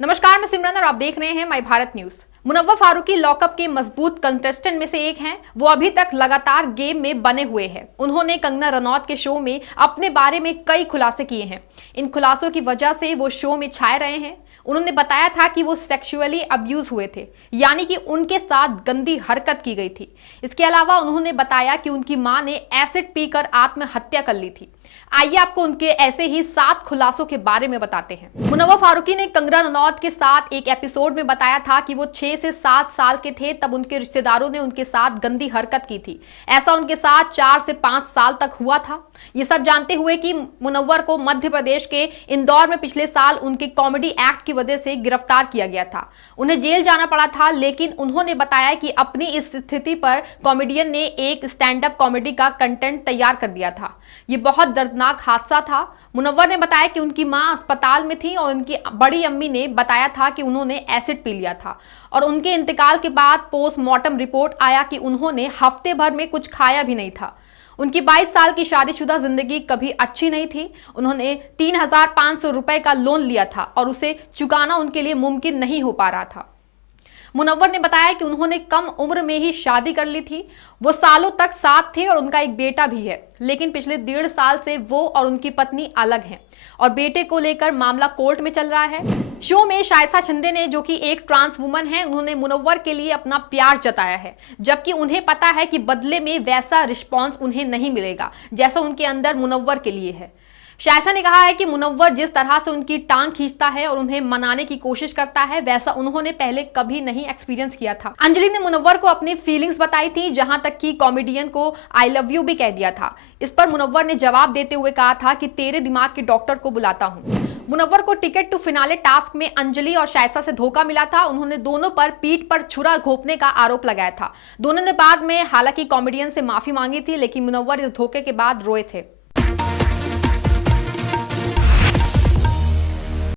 नमस्कार, मैं सिमरन और आप देख रहे हैं my Bharat news. Munawar Faruqui lockup के मजबूत कंटेस्टेंट में से एक हैं। वो अभी तक लगातार गेम में बने हुए हैं। उन्होंने कंगना रनौत के शो में अपने बारे में कई खुलासे किए हैं। इन खुलासों की वजह से वो शो में छाए रहे हैं। उन्होंने बताया था कि वो सेक्सुअली अब्यूज हुए थे, यानी कि उनके साथ गंदी हरकत की गई थी। इसके अलावा उन्होंने बताया कि उनकी मां ने एसिड पीकर आत्महत्या कर ली थी। आइए आपको उनके ऐसे ही 7 खुलासों के बारे में बताते हैं। मुनव्वर फारूकी ने कंगना रनौत के साथ एक एपिसोड में बताया था कि वो 6 से 7 साल के थे तब उनके रिश्तेदारों ने उनके साथ गंदी हरकत की थी। ऐसा उनके साथ 4 से 5 साल तक हुआ था। ये सब जानते हुए कि मुनव्वर को मध्य प्रदेश के इंदौर में पिछले साल उनके कॉमेडी एक्ट की वजह से गिरफ्तार किया गया था। उन्हें जेल जाना पड़ा था, लेकिन उन्होंने बताया कि अपनी इस स्थिति पर कॉमेडियन ने एक स्टैंड अप कॉमेडी का कंटेंट तैयार कर दिया था। ये बहुत दर्दनाक हादसा था। मुनव्वर ने बताया कि उनकी मां अस्पताल में थी और उनकी बड़ी अम्मी ने बताया था कि उन्होंने एसिड पी लिया था और उनके इंतकाल के बाद पोस्टमार्टम रिपोर्ट आया कि उन्होंने हफ्ते भर में कुछ खाया भी नहीं था। उनकी 22 साल की शादीशुदा जिंदगी कभी अच्छी नहीं थी। उन्होंने 3,500 रुपए का लोन लिया था और उसे चुकाना उनके लिए मुमकिन नहीं हो पा रहा था। मुनव्वर ने बताया कि उन्होंने कम उम्र में ही शादी कर ली थी। वो सालों तक साथ थे और उनका एक बेटा भी है, लेकिन पिछले 1.5 साल से वो और उनकी पत्नी अलग हैं और बेटे को लेकर मामला कोर्ट में चल रहा है। शो में शाइसा शिंदे ने, जो कि एक ट्रांस वुमन है, उन्होंने मुनव्वर के लिए अपना प्यार जताया है, जबकि उन्हें पता है कि बदले में वैसा रिस्पॉन्स उन्हें नहीं मिलेगा जैसा उनके अंदर मुनव्वर के लिए है। शाइसा ने कहा है कि मुनव्वर जिस तरह से उनकी टांग खींचता है और उन्हें मनाने की कोशिश करता है, वैसा उन्होंने पहले कभी नहीं एक्सपीरियंस किया था। अंजलि ने मुनव्वर को अपनी फीलिंग्स बताई थी, जहां तक कि कॉमेडियन को आई लव यू भी कह दिया था। इस पर मुनव्वर ने जवाब देते हुए कहा था कि तेरे दिमाग के डॉक्टर को बुलाता हूं। मुनव्वर को टिकट टू फिनाले टास्क में अंजलि और शाइसा से धोखा मिला था। उन्होंने दोनों पर पीठ पर छुरा घोंपने का आरोप लगाया था। दोनों ने बाद में हालांकि कॉमेडियन से माफी मांगी थी, लेकिन मुनव्वर इस धोखे के बाद रोए थे।